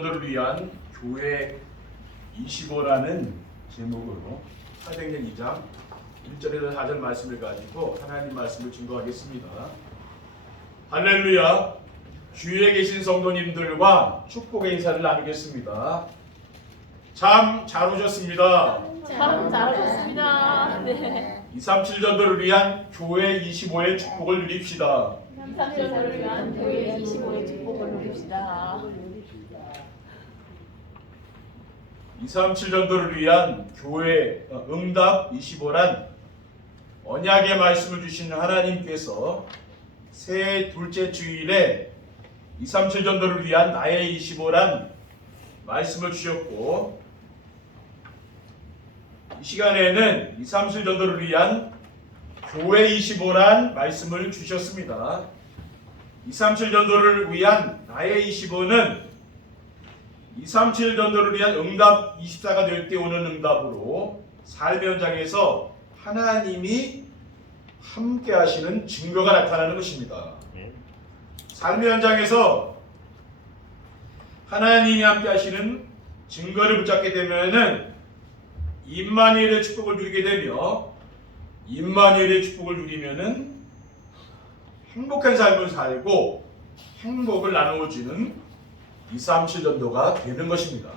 전도를 위한 교회 25라는 제목으로 사도행전 2장 1절에서 4절 말씀을 가지고 하나님 말씀을 증거하겠습니다. 할렐루야. 주위에 계신 성도님들과 축복의 인사를 나누겠습니다. 참 잘 오셨습니다. 참 잘하셨습니다. 네. 237 전도를 위한 교회 25의 축복을 누립시다. 3.4를 위한 교회 25의 축복을 누립시다. 237 전도를 위한 교회 응답 25란 언약의 말씀을 주시는 하나님께서 새해 둘째 주일에 237 전도를 위한 나의 25란 말씀을 주셨고, 이 시간에는 237 전도를 위한 교회 25란 말씀을 주셨습니다. 237 전도를 위한 나의 25는 237 전도를 위한 응답 24가 될 때 오는 응답으로 삶의 현장에서 하나님이 함께 하시는 증거가 나타나는 것입니다. 삶의 현장에서 하나님이 함께 하시는 증거를 붙잡게 되면은 임마누엘의 축복을 누리게 되며, 임마누엘의 축복을 누리면은 행복한 삶을 살고 행복을 나누어주는 237 전도가 되는 것입니다.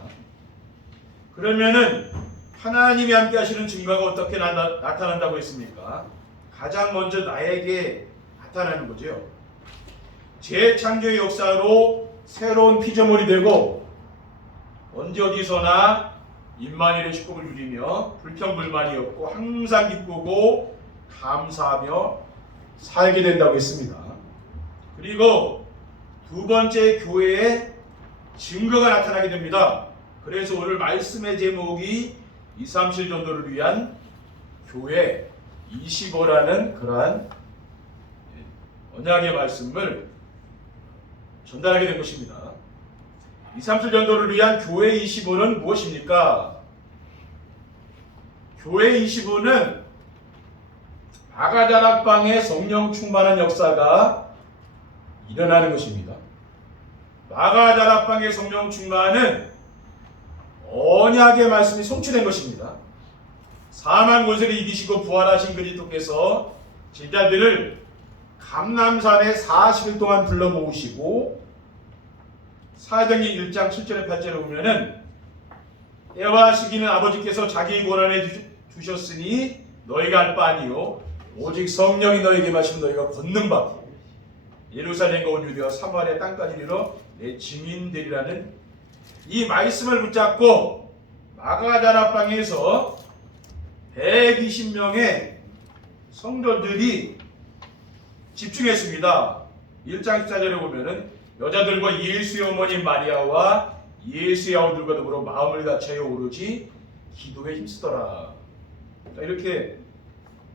그러면은 하나님이 함께 하시는 증거가 어떻게 나타난다고 했습니까? 가장 먼저 나에게 나타나는 거죠. 재창조의 역사로 새로운 피조물이 되고 언제 어디서나 임마누엘의 축복을 누리며 불평불만이 없고 항상 기쁘고 감사하며 살게 된다고 했습니다. 그리고 두 번째, 교회에 증거가 나타나게 됩니다. 그래서 오늘 말씀의 제목이 237 전도를 위한 교회 25라는 그러한 언약의 말씀을 전달하게 된 것입니다. 237 전도를 위한 교회 25는 무엇입니까? 교회 25는 아가다락방의 성령 충만한 역사가 일어나는 것입니다. 아가다락방의 성령 충만은 언약의 말씀이 성취된 것입니다. 사망 권세를 이기시고 부활하신 그리스도께서 제자들을 감람산에 40일 동안 불러 모으시고, 사도행전 1장 7절에 8절에 보면은 때와 시기는 아버지께서 자기 권한에 두셨으니 너희가 할 바 아니요 오직 성령이 너희에게 마시면 너희가 권능받고 예루살렘과 온 유대와 사마리아 땅까지 이르러 내 증인되리라는 이 말씀을 붙잡고 마가다락방에서 120명의 성도들이 집중했습니다. 1장 14절에 보면은 여자들과 예수의 어머니 마리아와 예수의 아우들과 더불어 마음을 다쳐요 오로지 기도에 힘쓰더라. 이렇게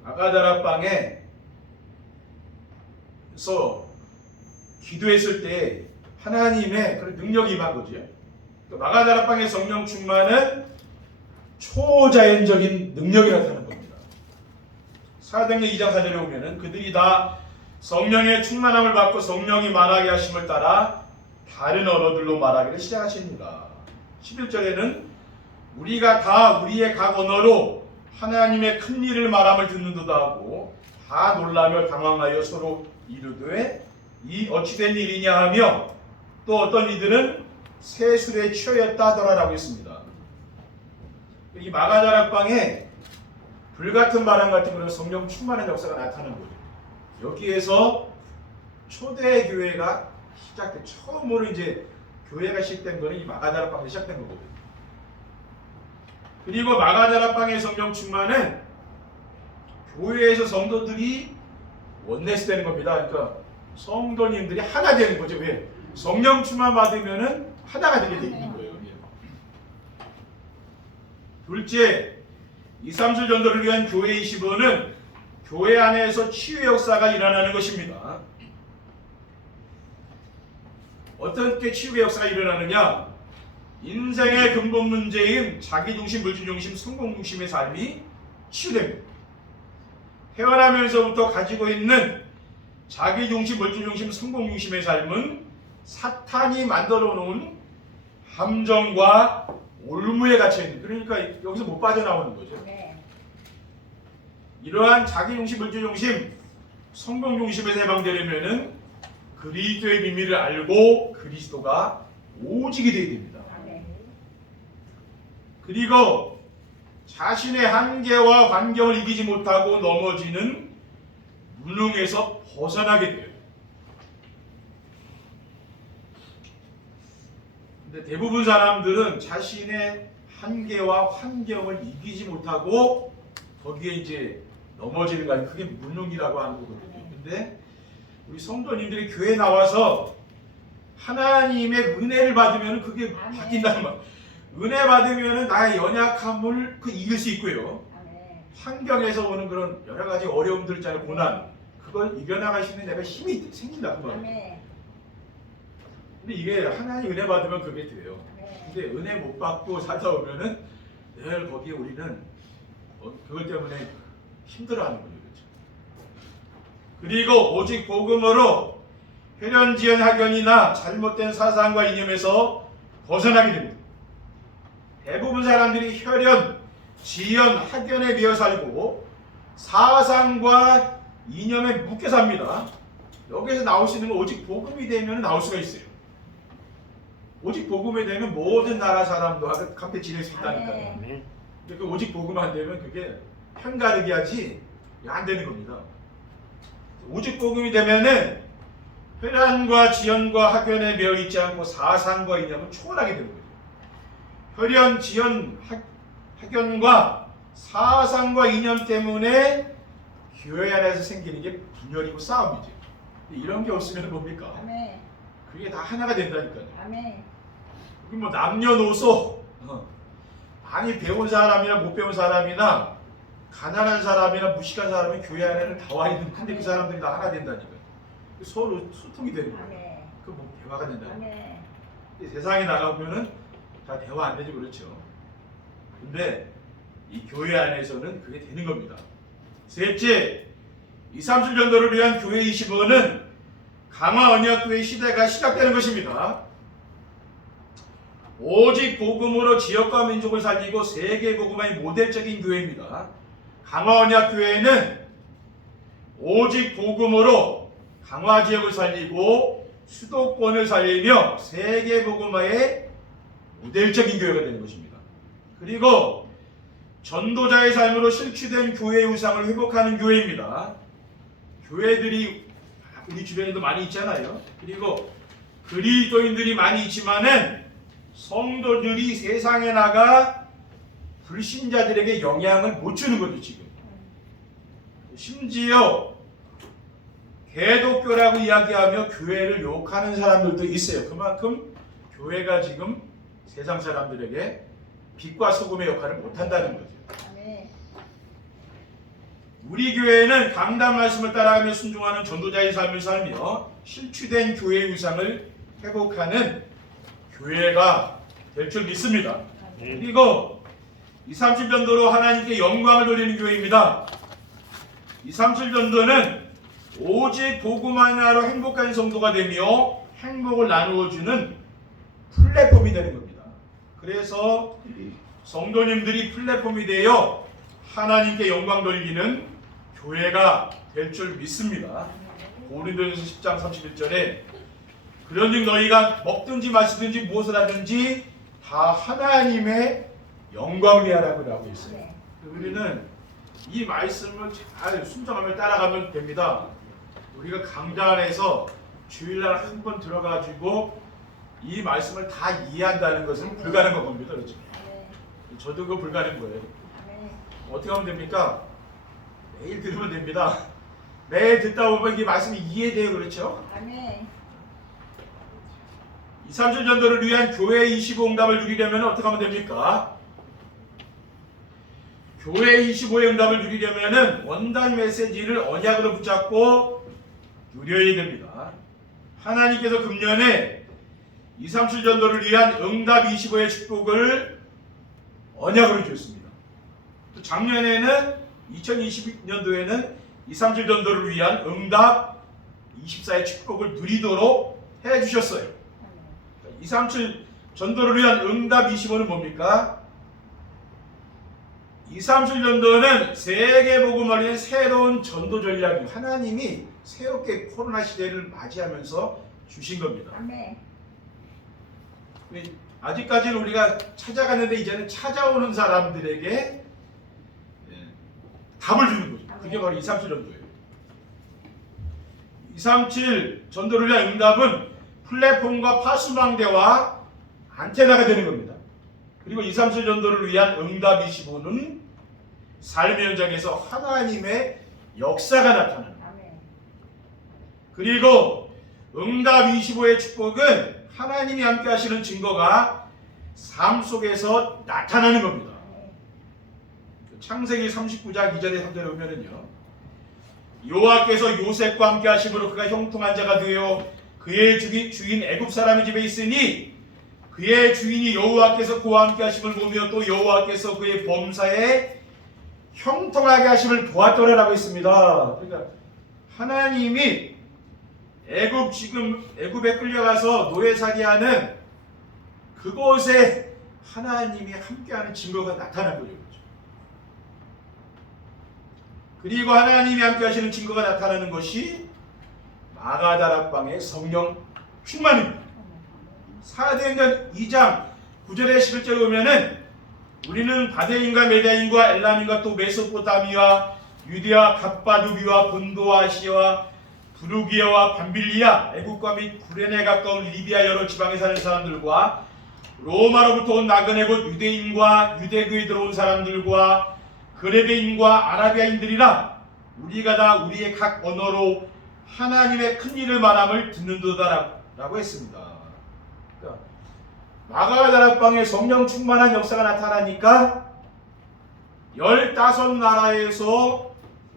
마가다락방에서 기도했을 때 하나님의 그런 능력이 임한 거죠. 마가다락방의 성령 충만은 초자연적인 능력이 나타나는 겁니다. 사도행전 2장 4절에 보면은 그들이 다 성령의 충만함을 받고 성령이 말하게 하심을 따라 다른 언어들로 말하기를 시작하십니다. 11절에는 우리가 다 우리의 각 언어로 하나님의 큰 일을 말함을 듣는도다 하고 다 놀라며 당황하여 서로 이르되 이 어찌된 일이냐 하며 또 어떤 이들은 세술에 취하였다 하더라라고 했습니다. 이 마가다락방에 불같은 바람 같은 그런 성령 충만한 역사가 나타나는 거죠. 여기에서 초대 교회가 시작된, 처음으로 이제 교회가 시작된 거는 이 마가다락방에서 시작된 거거든요. 그리고 마가다락방의 성령 충만은 교회에서 성도들이 원네스 되는 겁니다. 그러니까 성도님들이 하나 되는 거죠. 왜? 성령 충만 받으면은 하나가 되게 돼 있는 거예요. 둘째, 237 전도를 위한 교회 25는 교회 안에서 치유 역사가 일어나는 것입니다. 어떻게 치유의 역사가 일어나느냐? 인생의 근본 문제인 자기중심, 물질중심, 성공중심의 삶이 치유됩니다. 태어나면서부터 가지고 있는 자기중심, 물질중심, 성공중심의 삶은 사탄이 만들어 놓은 함정과 올무에 갇혀 있는, 그러니까 여기서 못 빠져나오는 거죠. 이러한 자기 중심, 물질 중심, 성공 중심에서 해방되려면은 그리스도의 비밀을 알고 그리스도가 오직이 되어야 됩니다. 그리고 자신의 한계와 환경을 이기지 못하고 넘어지는 무능에서 벗어나게 돼요. 근데 대부분 사람들은 자신의 한계와 환경을 이기지 못하고 거기에 이제 넘어지는 거 아니에요. 그게 무능이라고 하는 거거든요. 근데 우리 성도님들이 교회에 나와서 하나님의 은혜를 받으면 그게 바뀐다는 말. 은혜 받으면 나의 연약함을 이길 수 있고요. 환경에서 오는 그런 여러 가지 어려움들 있잖아요. 고난. 그걸 이겨나갈 수 있는 내가 힘이 생긴다. 그 말이에요. 근데 이게 하나님 은혜 받으면 그게 돼요. 근데 은혜 못 받고 살다 보면은 늘 거기에 우리는 그것 때문에 힘들어하는 거죠. 그리고 오직 복음으로 혈연지연 학연이나 잘못된 사상과 이념에서 벗어나게 됩니다. 대부분 사람들이 혈연, 지연, 학연에 비어 살고 사상과 이념에 묶여 삽니다. 여기서 나올 수 있는 건 오직 복음이 되면 나올 수가 있어요. 오직 복음이 되면 모든 나라 사람도 함께 지낼 수 있다니까요. 근데 그 오직 복음 안 되면 그게 편가르기 하지 안 되는 겁니다. 오직 복음이 되면은 혈연과 지연과 학연에 매여 있지 않고 사상과 이념은 초월하게 되는 거죠. 혈연, 지연, 학연과 사상과 이념 때문에 교회 안에서 생기는 게 분열이고 싸움이죠. 이런 게 없으면 뭡니까? 그게 다 하나가 된다니까요. 여기 뭐 남녀노소 많이 배운 사람이나 못 배운 사람이나 가난한 사람이나 무식한 사람이 교회 안에는 다 와 있는, 근데 그 사람들이 다 하나 된다니까요. 서로 소통이 되는 거예요. 그 뭐 대화가 된다니까요. 세상에 나가보면은 다 대화 안 되지, 그렇죠. 근데 이 교회 안에서는 그게 되는 겁니다. 셋째, 237전도를 위한 교회 25는 강화 언약교회 시대가 시작되는 것입니다. 오직 복음으로 지역과 민족을 살리고 세계 복음화의 모델적인 교회입니다. 강화 언약교회는 오직 복음으로 강화 지역을 살리고 수도권을 살리며 세계 복음화의 모델적인 교회가 되는 것입니다. 그리고 전도자의 삶으로 실추된 교회의 우상을 회복하는 교회입니다. 교회들이 우리 주변에도 많이 있잖아요. 그리고 그리스도인들이 많이 있지만은 성도들이 세상에 나가 불신자들에게 영향을 못 주는 거죠, 지금. 심지어 개독교라고 이야기하며 교회를 욕하는 사람들도 있어요. 그만큼 교회가 지금 세상 사람들에게 빛과 소금의 역할을 못한다는 거죠. 우리 교회는 강단 말씀을 따라가며 순종하는 전도자의 삶을 살며 실추된 교회의 위상을 회복하는 교회가 될 줄 믿습니다. 그리고 237전도로 하나님께 영광을 돌리는 교회입니다. 237전도는 오직 복음 하나로 행복한 성도가 되며 행복을 나누어주는 플랫폼이 되는 겁니다. 그래서 성도님들이 플랫폼이 되어 하나님께 영광 돌리는 교회가 될 줄 믿습니다. 고린도전서 10장 31절에 그런즉 너희가 먹든지 마시든지 무엇을 하든지 다 하나님의 영광을 위하라고 하고 있어요. 우리는 이 말씀을 잘 순종하며 따라가면 됩니다. 우리가 강단 안에서 주일날 한 번 들어가지고 이 말씀을 다 이해한다는 것은 불가능한 겁니다. 그렇죠? 저도 그거 불가능한 거예요. 어떻게 하면 됩니까? 매일 들으면 됩니다. 매일 듣다 보면 이 말씀이 이해돼요. 그렇죠? 237전도를 위한 교회 25응답을 누리려면 어떻게 하면 됩니까? 교회 25의 응답을 누리려면 원단 메시지를 언약으로 붙잡고 누려야 됩니다. 하나님께서 금년에 237전도를 위한 응답 25의 축복을 언약으로 주셨습니다. 또 작년에는 2020년도에는 237전도를 위한 응답 24의 축복을 누리도록 해주셨어요. 237 전도를 위한 응답 25는 뭡니까? 237전도는 세계복음을 위한 새로운 전도 전략이 하나님이 새롭게 코로나 시대를 맞이하면서 주신 겁니다. 아멘. 아직까지는 우리가 찾아갔는데 이제는 찾아오는 사람들에게 답을 주는 거죠. 그게 바로 237 전도예요. 237 전도를 위한 응답은 플랫폼과 파수망대와 안테나가 되는 겁니다. 그리고 237 전도를 위한 응답 25는 삶의 현장에서 하나님의 역사가 나타나는 거예요. 그리고 응답 25의 축복은 하나님이 함께 하시는 증거가 삶 속에서 나타나는 겁니다. 창세기 39장 2절에 3절에 보면은요, 여호와께서 요셉과 함께 하심으로 그가 형통한 자가 되어 그의 주인 애굽 사람의 집에 있으니 그의 주인이 여호와께서 그와 함께 하심을 보며 또 여호와께서 그의 범사에 형통하게 하심을 보았더라라고 했습니다. 그러니까 하나님이 애굽에 끌려가서 노예살이하는 그곳에 하나님이 함께하는 증거가 나타난 거죠. 그리고 하나님이 함께하시는 증거가 나타나는 것이 마가다락방의 성령 충만입니다. 사도행전 2장 9절에 11절에 보면은 우리는 바데인과 메다인과 엘람인과 또 메소포타미아, 유대아, 갑바두기와 본도와 아시아와 부르기아와 밤빌리아, 애국과 및 구레네 가까운 리비아 여러 지방에 사는 사람들과 로마로부터 온 나그네 곧 유대인과 유대교에 들어온 사람들과 그레베인과 아라비아인들이라 우리가 다 우리의 각 언어로 하나님의 큰 일을 말함을 듣는도다라고 했습니다. 그러니까 마가다락방에 성령 충만한 역사가 나타나니까 15나라에서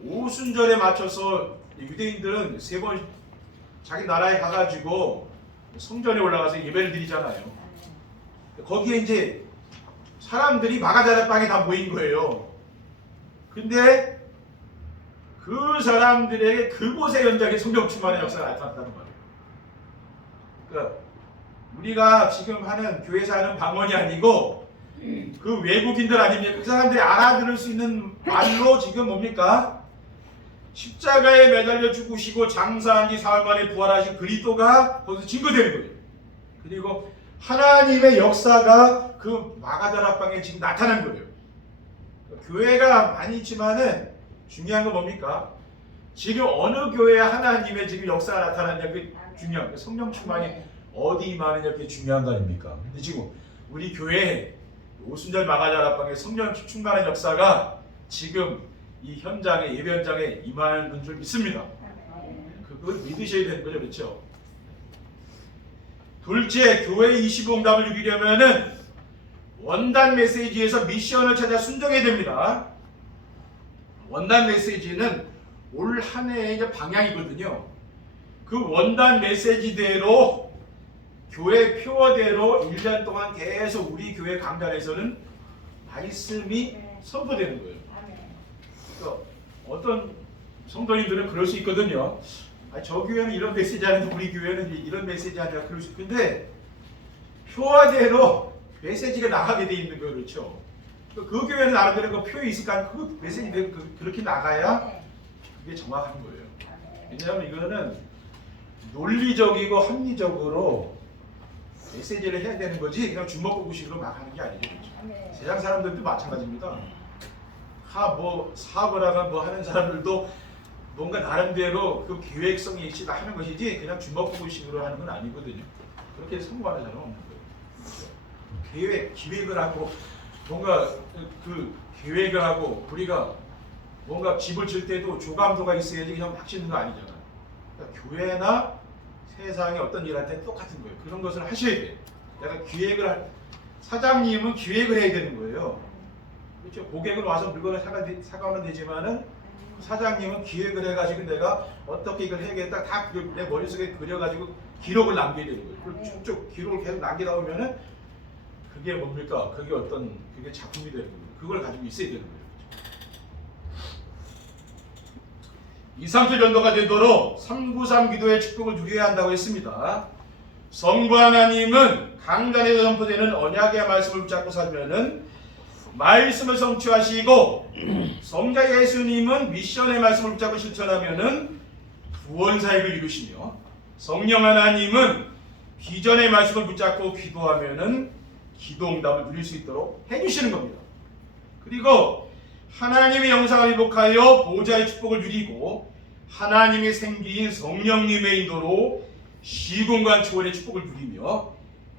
오순절에 맞춰서 유대인들은 3번 자기 나라에 가가지고 성전에 올라가서 예배를 드리잖아요. 거기에 이제 사람들이 마가다락방에 다 모인 거예요. 근데 그 사람들에게 그곳의 현장에 성령 충만의 역사가 나타났다는 말이에요. 그러니까 우리가 지금 하는 교회에서 하는 방언이 아니고 그 외국인들 아닙니까? 그 사람들이 알아들을 수 있는 말로 지금 뭡니까? 십자가에 매달려 죽으시고 장사한 지 사흘 만에 부활하신 그리스도가 거기서 증거되는 거예요. 그리고 하나님의 역사가 그 마가다락방에 지금 나타난 거예요. 교회가 많이 있지만은 중요한 건 뭡니까? 지금 어느 교회에 하나님의 지금 역사가 나타났냐, 그게 중요한 거예요. 성령 충만이 어디 임하느냐, 그게 중요한 거 아닙니까? 근데 지금 우리 교회에 오순절 마가다락방에 성령 충만한 역사가 지금 이 현장에, 예배 현장에 임하는 줄 믿습니다. 그걸 믿으셔야 되는 거죠, 그렇죠? 둘째, 교회 25응답을 누리려면은 원단 메시지에서 미션을 찾아 순종해야 됩니다. 원단 메시지는 올 한 해의 방향이거든요. 그 원단 메시지대로 교회 표어대로 1년 동안 계속 우리 교회 강단에서는 말씀이 선포되는 거예요. 그러니까 어떤 성도님들은 그럴 수 있거든요. 저 교회는 이런 메시지 하는데 우리 교회는 이런 메시지 하냐 그럴 수 있는데 표어대로 메시지가 나가게 돼 있는 거예요. 그렇죠? 그 교회는 나름대로 그 표에 있으니까 그 메시지대로 그렇게 나가야 그게 정확한 거예요. 왜냐하면 이거는 논리적이고 합리적으로 메시지를 해야 되는 거지 그냥 주먹구구식으로 막 하는 게 아니죠. 그렇죠? 세상 사람들도 마찬가지입니다. 뭐 사업을 하거나 뭐 하는 사람들도 뭔가 나름대로 그 계획성이 있이 하는 것이지 그냥 주먹구구식으로 하는 건 아니거든요. 그렇게 성공하는 사람은 없는 거예요. 그렇죠? 기획을 하고 뭔가 그 계획을 하고 우리가 뭔가 집을 질 때도 조감도가 있어야지 그냥 막 짓는 거 아니잖아요. 그러니까 교회나 세상의 어떤 일할 때 똑같은 거예요. 그런 것을 하셔야 돼요. 내가 사장님은 기획을 해야 되는 거예요. 그렇죠? 고객은 와서 물건을 사가면 되지만은 사장님은 기획을 해가지고 내가 어떻게 이걸 해야겠다 다 내 머릿속에 그려가지고 기록을 남겨야 되는 거예요. 그걸 쭉쭉 기록을 계속 남기다 보면은 그게 뭡니까? 그게 작품이 되는 거예요. 그걸 가지고 있어야 되는 거예요. 237 전도가 되도록 393 기도의 축복을 누려야 한다고 했습니다. 성부 하나님은 강단에서 선포되는 언약의 말씀을 붙잡고 살면은 말씀을 성취하시고, 성자 예수님은 미션의 말씀을 붙잡고 실천하면은 구원 사역을 이루시며, 성령 하나님은 비전의 말씀을 붙잡고 기도하면은 기도 응답을 누릴 수 있도록 해주시는 겁니다. 그리고 하나님의 영상을 회복하여 보좌의 축복을 누리고, 하나님의 생기인 성령님의 인도로 시공간 초월의 축복을 누리며,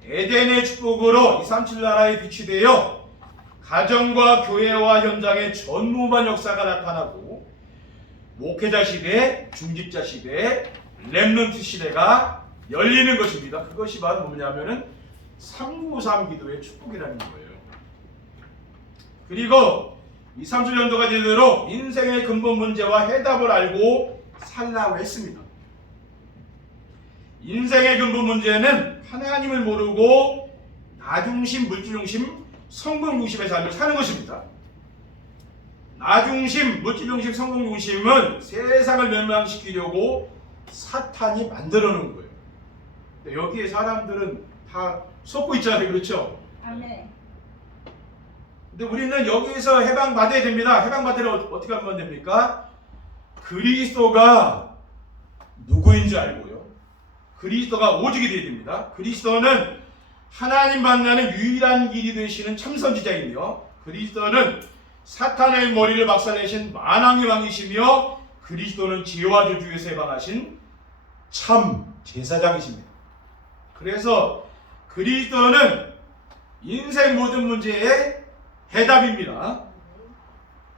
에덴의 축복으로 237 나라의 빛이 되어 가정과 교회와 현장에 전무한 역사가 나타나고, 목회자 시대, 중직자 시대, 렘넌트 시대가 열리는 것입니다. 그것이 바로 뭐냐면은 393 기도의 축복이라는 거예요. 그리고 237년도가 되도록 인생의 근본 문제와 해답을 알고 살라고 했습니다. 인생의 근본 문제는 하나님을 모르고 나중심, 물질중심, 성공중심의 삶을 사는 것입니다. 나중심, 물질중심, 성공중심은 세상을 멸망시키려고 사탄이 만들어 놓은 거예요. 근데 여기에 사람들은 다 속고 있잖아요. 그렇죠? 아멘. 근데 우리는 여기에서 해방받아야 됩니다. 해방받으려 어떻게 하면 됩니까? 그리스도가 누구인지 알고요. 그리스도가 오직이 되어야 됩니다. 그리스도는 하나님 만나는 유일한 길이 되시는 참선지자이며, 그리스도는 사탄의 머리를 박살내신 만왕의 왕이시며, 그리스도는 죄와 저주에서 해방하신 참 제사장이십니다. 그래서 그리스도는 인생 모든 문제의 해답입니다.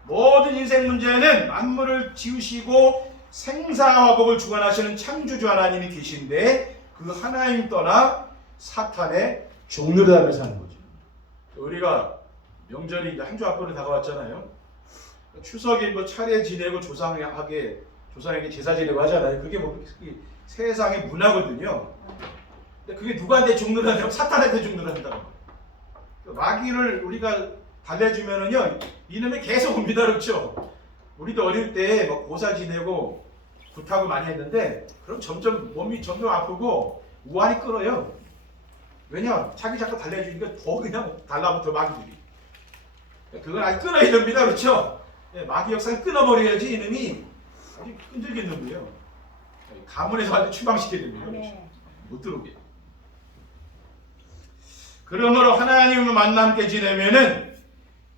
모든 인생 문제는 만물을 지으시고 생사화복을 주관하시는 창조주 하나님이 계신데, 그 하나님 떠나 사탄의 종노릇 하며 사는 거죠. 우리가 명절이 이제 한 주 앞으로 다가왔잖아요. 추석에 뭐 차례 지내고 조상에게 제사 지내고 하잖아요. 그게 뭐 세상의 문화거든요. 근데 그게 누구한테 종노릇 하냐고? 사탄한테 종노릇 한다고. 마귀를 우리가 달래주면은요, 이놈이 계속 옵니다. 그렇죠? 우리도 어릴 때 뭐 고사 지내고 굿하고 많이 했는데, 그럼 점점 몸이 점점 아프고 우환이 끓어요. 왜냐? 자기 자꾸 달래주니까 더 그냥 달라붙어, 마귀들이. 그건 아직 끊어야 됩니다. 그렇죠? 마귀 역사는 끊어버려야지 이놈이 아주 끈질기는 가문에서 완전 추방시켜야 됩니다. 못 들어오게. 그러므로 하나님을 만나 함께 지내면은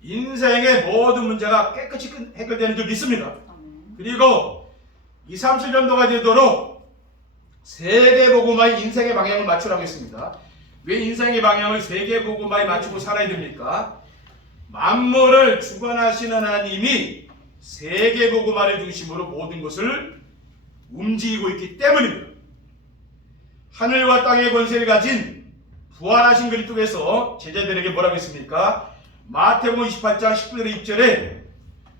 인생의 모든 문제가 깨끗이 해결되는 줄 믿습니다. 그리고 237년도가 되도록 세계복음화의 인생의 방향을 맞추라고 했습니다. 왜 인생의 방향을 세계복음화에 맞추고 살아야 됩니까? 만물을 주관하시는 하나님이 세계복음화를 중심으로 모든 것을 움직이고 있기 때문입니다. 하늘과 땅의 권세를 가진 부활하신 그리스도께서 제자들에게 뭐라고 했습니까? 마태복음 28장 10절의 2절에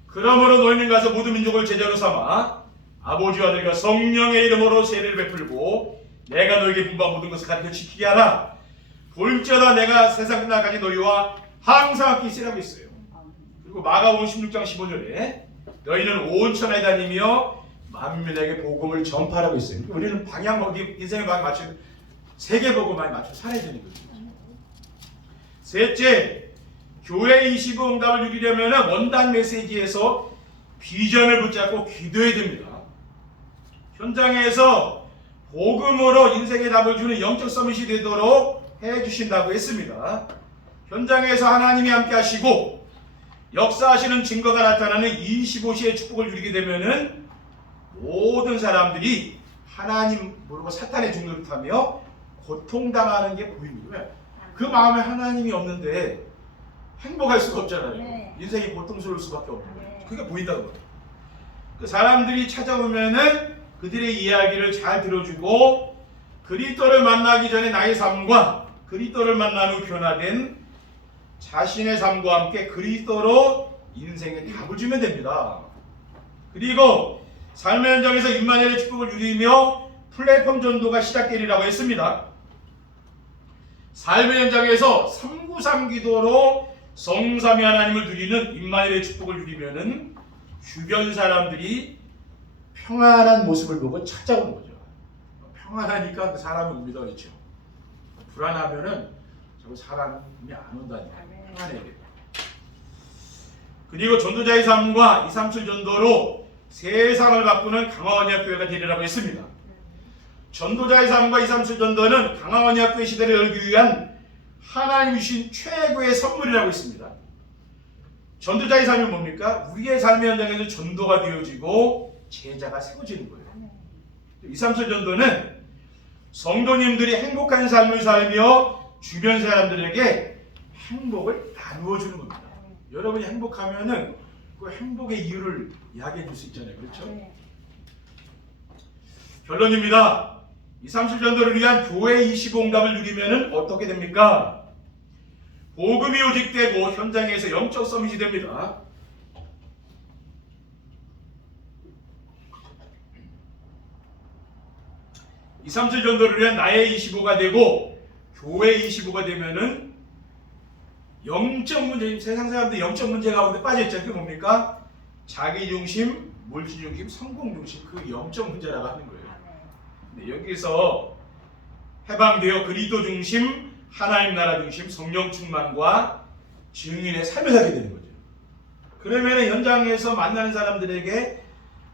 그러므로 너희는 가서 모든 민족을 제자로 삼아 아버지와 아들과 성령의 이름으로 세례를 베풀고 내가 너에게 분부한 모든 것을 가르쳐 지키게 하라. 볼지어다 내가 세상 끝날까지 너희와 항상 함께 있으라고 했어요. 그리고 마가복음 16장 15절에 너희는 온 천하에 다니며 만민에게 복음을 전파하라고 했어요. 우리는 방향 어디 인생의 방향 맞춰 세계 복음에 맞춰 살아야 되는 거죠. 셋째, 교회 25 응답을 누리려면 원단 메시지에서 비전을 붙잡고 기도해야 됩니다. 현장에서 복음으로 인생의 답을 주는 영적 서밋이 되도록 해주신다고 했습니다. 현장에서 하나님이 함께 하시고 역사하시는 증거가 나타나는 25시의 축복을 누리게 되면은 모든 사람들이 하나님 모르고 사탄의 종노릇하며 고통당하는 게 보입니다. 그 마음에 하나님이 없는데 행복할 수가 없잖아요. 네. 인생이 고통스러울 수밖에 없는 거예요. 네. 그게 보인다는 거예요. 그 사람들이 찾아오면은 그들의 이야기를 잘 들어주고 그리스도를 만나기 전에 나의 삶과 그리스도를 만난 후 변화된 자신의 삶과 함께 그리스도로 인생에 답을 주면 됩니다. 그리고 삶의 현장에서 임마누엘의 축복을 누리며 플랫폼 전도가 시작되리라고 했습니다. 삶의 현장에서 393 기도로 성삼위 하나님을 누리는 임마누엘의 축복을 누리면은 주변 사람들이 평안한 모습을 보고 찾아오는 거죠. 평안하니까 그 사람이 옵니다. 그렇죠? 불안하면은 자꾸 사람이 안 온다니까. 평안해야 돼요. 그리고 전도자의 삶과 237 전도로 세상을 바꾸는 강화원의학교회가 되리라고 했습니다. 전도자의 삶과 237 전도는 강화원의학교회 시대를 열기 위한 하나님이 주신 최고의 선물이라고 했습니다. 전도자의 삶이 뭡니까? 우리의 삶의 현장에서 전도가 되어지고 제자가 세워지는 거예요. 237 전도는 성도님들이 행복한 삶을 살며 주변 사람들에게 행복을 나누어 주는 겁니다. 여러분이 행복하면은 그 행복의 이유를 이야기해 줄 수 있잖아요. 그렇죠? 결론입니다. 237 전도를 위한 교회 25응답을 누리면은 어떻게 됩니까? 복음이 오직되고 현장에서 영적 서밋이 됩니다. 이 237 전도를 위한 나의 25가 되고 교회 25가 되면은 영적 문제, 세상 사람들 영적 문제 가운데 빠져있죠. 그게 뭡니까? 자기 중심, 물질 중심, 성공 중심, 그 영적 문제라고 하는 거예요. 근데 여기서 해방되어 그리스도 중심, 하나님 나라 중심, 성령 충만과 증인의 삶을 살게 되는 거죠. 그러면 현장에서 만나는 사람들에게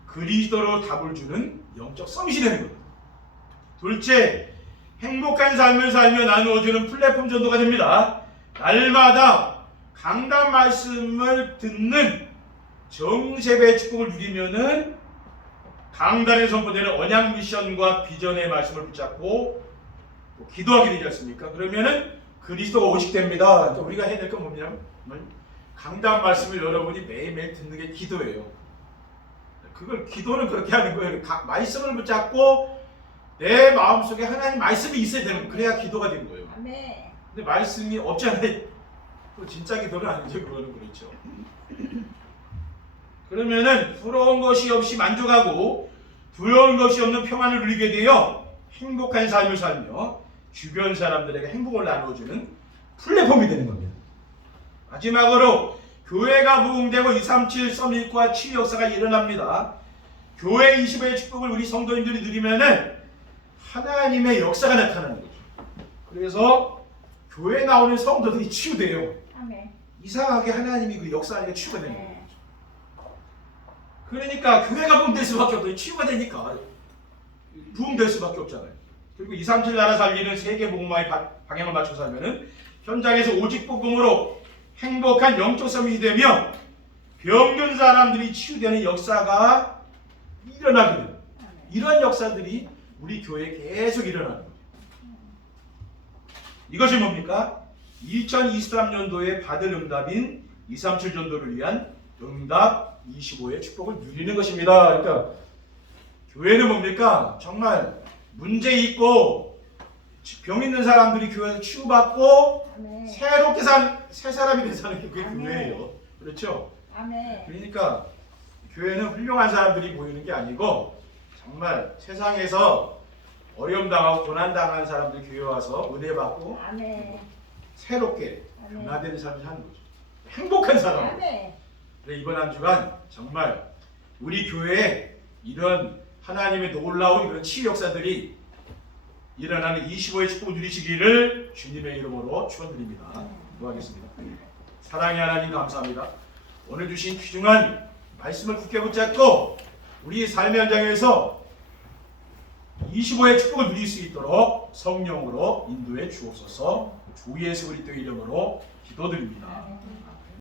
그리스도로 답을 주는 영적 서밋이 되는 거예요. 둘째, 행복한 삶을 살며 나누어주는 플랫폼 전도가 됩니다. 날마다 강단 말씀을 듣는 정세배의 축복을 누리면은 강단에 선포되는 언약 미션과 비전의 말씀을 붙잡고 또 기도하게 되지 않습니까? 그러면은 그리스도가 오직됩니다. 그러니까 우리가 해야 될 건 뭐냐면 강단 말씀을 여러분이 매일매일 듣는 게 기도예요. 그걸 기도는 그렇게 하는 거예요. 말씀을 붙잡고 내 마음속에 하나님 말씀이 있어야 되는 거예요. 그래야 기도가 되는 거예요. 근데 말씀이 없잖아요. 또 진짜 기도는 아니죠. 그거는 그렇죠. 그러면은 부러운 것이 없이 만족하고 두려운 것이 없는 평안을 누리게 되어 행복한 삶을 살며 주변 사람들에게 행복을 나눠주는 플랫폼이 되는 겁니다. 마지막으로 교회가 부흥되고 237 서밋과 치유 역사가 일어납니다. 교회 25의 축복을 우리 성도님들이 누리면은 하나님의 역사가 나타나는 거죠. 그래서 교회에 나오는 성도들이 치유돼요. 이상하게 하나님이 그 역사하니까 치유가 되는 거예요. 그러니까 교회가 부흥될 수밖에 없어요. 치유가 되니까 부흥될 수밖에 없잖아요. 그리고 237 나라 살리는 세계 복음화의 방향을 맞춰 살면은 현장에서 오직 복음으로 행복한 영적 서밋이 되며 병든 사람들이 치유되는 역사가 일어나게 돼요. 이런 역사들이 우리 교회에 계속 일어나는 거예요. 이것이 뭡니까? 2023년도에 받을 응답인 237 전도를 위한 응답 25의 축복을 누리는 것입니다. 그러니까 교회는 뭡니까? 정말 문제 있고 병 있는 사람들이 교회에서 치유받고 새롭게 산 새 사람이 된 사람이 그게 교회예요. 그렇죠? 그러니까 교회는 훌륭한 사람들이 모이는 게 아니고 정말 세상에서 어려움 당하고 고난 당한 사람들이 교회 와서 은혜 받고 새롭게 변화되는 삶을 사는 거죠. 행복한 사람. 이번 한 주간 정말 우리 교회에 이런 하나님의 놀라운 그런 치유 역사들이 일어나는 25의 축복을 누리시기를 주님의 이름으로 축원드립니다. 기도하겠습니다. 사랑의 하나님 감사합니다. 오늘 주신 귀중한 말씀을 굳게 붙잡고 우리 삶의 현장에서 25의 축복을 누릴 수 있도록 성령으로 인도해 주옵소서. 주 예수 그리스도의 이름으로 기도드립니다.